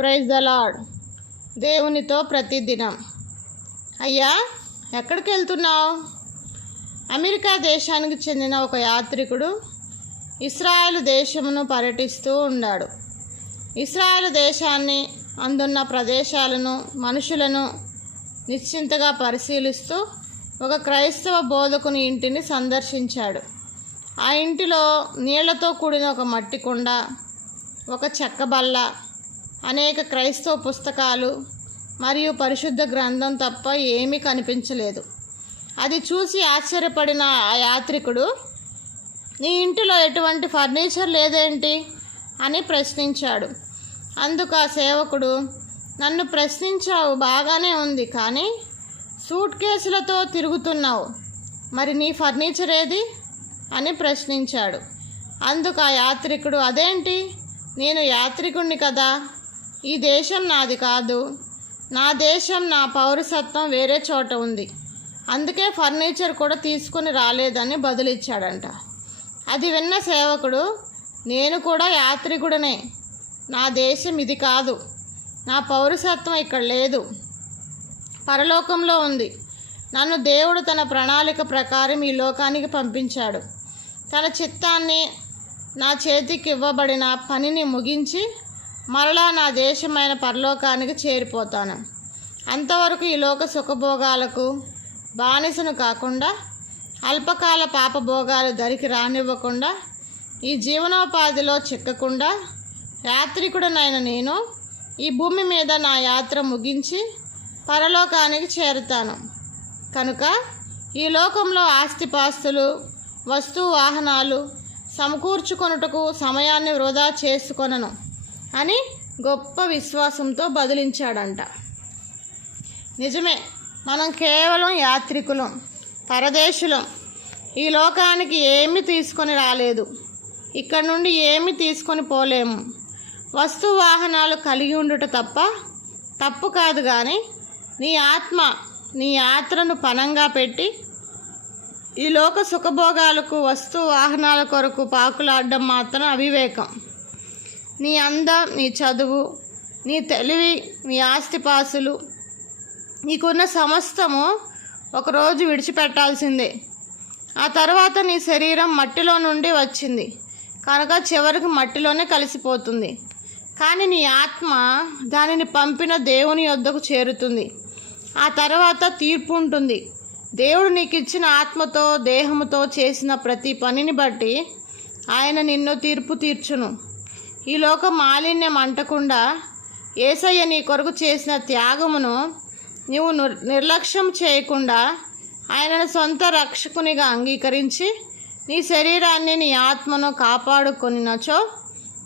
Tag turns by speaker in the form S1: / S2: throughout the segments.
S1: Praise the lord దేవునితో ప్రతిదినం. అయ్యా ఎక్కడికి వెళ్తున్నావు అమెరికా దేశానికి చెందిన ఒక యాత్రికుడు ఇస్రాయల్ దేశమును పర్యటిస్తూ ఉన్నాడు. ఇస్రాయల్ దేశాన్ని అందున్న ప్రదేశాలను మనుషులను నిశ్చింతగా పరిశీలిస్తూ ఒక క్రైస్తవ బోధకుని ఇంటిని సందర్శించాడు. ఆ ఇంటిలో నీళ్ళతో కూడిన ఒక మట్టి కుండ ఒక చెక్క బల్ల అనేక క్రైస్తవ పుస్తకాలు మరియు పరిశుద్ధ గ్రంథం తప్ప ఏమీ కనిపించలేదు. అది చూసి ఆశ్చర్యపడిన ఆ యాత్రికుడు నీ ఇంటిలో ఎటువంటి ఫర్నిచర్ లేదేంటి? అని ప్రశ్నించాడు. అందుకు ఆ సేవకుడు నన్ను ప్రశ్నించావు బాగానే ఉంది కానీ సూట్ కేసులతో తిరుగుతున్నావు. మరి నీ ఫర్నిచర్ ఏది? అని ప్రశ్నించాడు. అందుకు ఆ యాత్రికుడు అదేంటి? నేను యాత్రికుణ్ణి కదా. ఈ దేశం నాది కాదు. నా దేశం నా పౌరసత్వం వేరే చోట ఉంది. అందుకే ఫర్నిచర్ కూడా తీసుకుని రాలేదని బదులిచ్చాడంట. అది విన్న సేవకుడు నేను కూడా యాత్రికుడనే. నా దేశం ఇది కాదు. నా పౌరసత్వం ఇక్కడ లేదు. పరలోకంలో ఉంది. నన్ను దేవుడు తన ప్రణాళిక ప్రకారం ఈ లోకానికి పంపించాడు. తన చిత్తాన్ని నా చేతికి ఇవ్వబడిన పనిని ముగించి మరలా నా దేశమైన పరలోకానికి చేరిపోతాను. అంతవరకు ఈ లోక సుఖభోగాలకు బానిసను కాకుండా అల్పకాల పాపభోగాలు దరికి రానివ్వకుండా ఈ జీవనోపాధిలో చిక్కకుండా యాత్రికుడనైన నేను ఈ భూమి మీద నా యాత్ర ముగించి పరలోకానికి చేరుతాను. కనుక ఈ లోకంలో ఆస్తిపాస్తులు వస్తు వాహనాలు సమకూర్చుకొనుటకు సమయాన్ని వృధా చేసుకొనను. అని గొప్ప విశ్వాసంతో బదిలించాడంట. నిజమే మనం కేవలం యాత్రికులం పరదేశులం. ఈ లోకానికి ఏమీ తీసుకొని రాలేదు. ఇక్కడ నుండి ఏమీ తీసుకొని పోలేము. వస్తు వాహనాలు కలిగి ఉండుట తప్ప తప్పు కాదు కానీ నీ ఆత్మ నీ యాత్రను పనంగా పెట్టి ఈ లోక సుఖభోగాలకు వస్తు వాహనాల కొరకు పాకులాడడం మాత్రం అవివేకం. నీ అందం నీ చదువు నీ తెలివి నీ ఆస్తిపాసులు నీకున్న సమస్తము ఒకరోజు విడిచిపెట్టాల్సిందే. ఆ తర్వాత నీ శరీరం మట్టిలో నుండి వచ్చింది. కనుక చివరికి మట్టిలోనే కలిసిపోతుంది. కానీ నీ ఆత్మ దానిని పంపిన దేవుని యొద్దకు చేరుతుంది. ఆ తర్వాత తీర్పు ఉంటుంది. దేవుడు నీకు ఇచ్చిన ఆత్మతో దేహముతో చేసిన ప్రతి పనిని బట్టి ఆయన నిన్ను తీర్పు తీర్చును. ఈ లోక మాలిన్యం అంటకుండా ఏసయ్య నీ కొరకు చేసిన త్యాగమును నీవు నిర్లక్ష్యం చేయకుండా ఆయనను సొంత రక్షకునిగా అంగీకరించి నీ శరీరాన్ని నీ ఆత్మను కాపాడుకొనినచో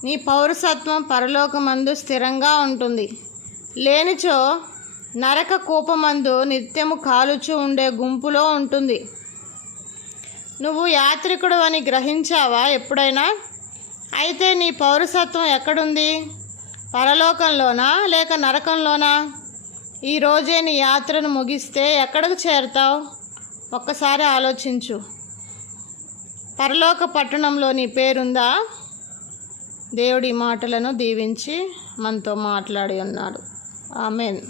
S1: నీ పౌరసత్వం పరలోకమందు స్థిరంగా ఉంటుంది. లేనిచో నరక కూపమందు నిత్యము కాలుచూ ఉండే గుంపులో ఉంటుంది. నువ్వు యాత్రికుడు అని గ్రహించావా ఎప్పుడైనా? అయితే నీ పౌరసత్వం ఎక్కడుంది? పరలోకంలోనా లేక నరకంలోనా? ఈ రోజే నీ యాత్రను ముగిస్తే ఎక్కడికి చేరుతావు? ఒక్కసారి ఆలోచించు. పరలోక పట్టణంలో నీ పేరుందా? దేవుడి మాటలను దీవించి మనతో మాట్లాడి ఉన్నాడు. ఆమెన్.